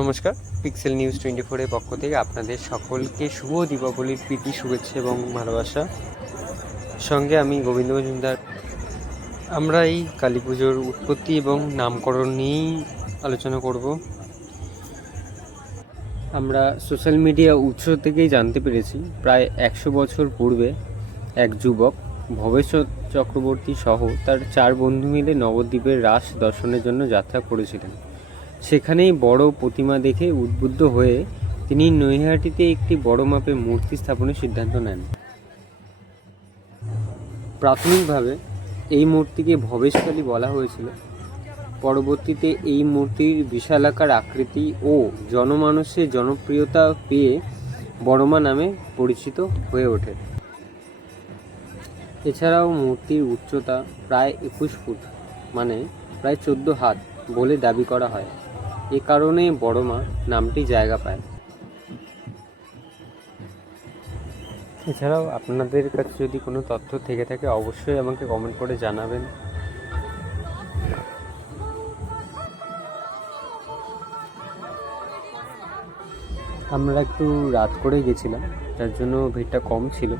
নমস্কার pixel news twenty ফোরের পক্ষ থেকে আপনাদের সকলকে শুভ দীপাবলির প্রীতি, শুভেচ্ছা এবং ভালোবাসা। সঙ্গে আমি গোবিন্দ মজুমদার আমরা এই কালী পুজোর উৎপত্তি এবং নামকরণ নিয়েই আলোচনা করব। আমরা সোশ্যাল মিডিয়া উৎস থেকেই জানতে পেরেছি, প্রায় একশো বছর পূর্বে এক যুবক ভবেশ্বর চক্রবর্তী সহ তার চার বন্ধু মিলে নবদ্বীপের রাস দর্শনের জন্য যাত্রা করেছিলেন। সেখানেই বড় প্রতিমা দেখে উদ্বুদ্ধ হয়ে তিনি নৈহাটিতে একটি বড় মাপের মূর্তি স্থাপনের সিদ্ধান্ত নেন। প্রাথমিকভাবে এই মূর্তিকে ভবেশকালী বলা হয়েছিল। পরবর্তীতে এই মূর্তির বিশালাকার আকৃতি ও জনমানসের জনপ্রিয়তা পেয়ে বড়মা নামে পরিচিত হয়ে ওঠে। এছাড়াও মূর্তির উচ্চতা প্রায় একুশ ফুট মানে প্রায় চোদ্দ হাত বলে দাবি করা হয়। এ কারণে বড়মা নামটি জায়গা পায়। এছাড়াও আপনাদের কাছে যদি কোনো তথ্য থেকে থাকে, অবশ্যই আমাকে কমেন্ট করে জানাবেন। আমরা একটু রাত করেই গেছিলাম যার জন্য ভিড়টা কম ছিল।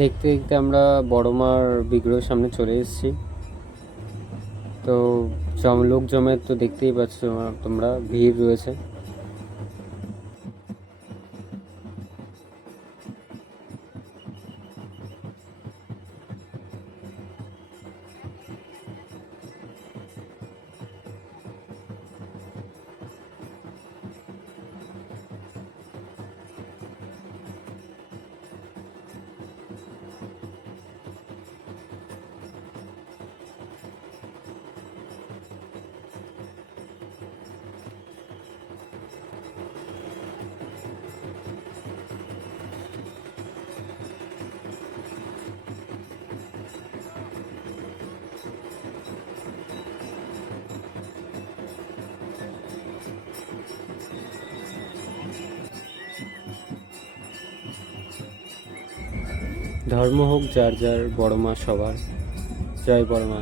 দেখতে দেখতে আমরা বড়মার বিগ্রহের সামনে চলে এসেছি। তো লোক জমে তো দেখতেই পাচ্ছ তোমরা ভিড় রয়েছে। ধর্ম হোক যার যার বড় মা সবার। জয় বড় মা।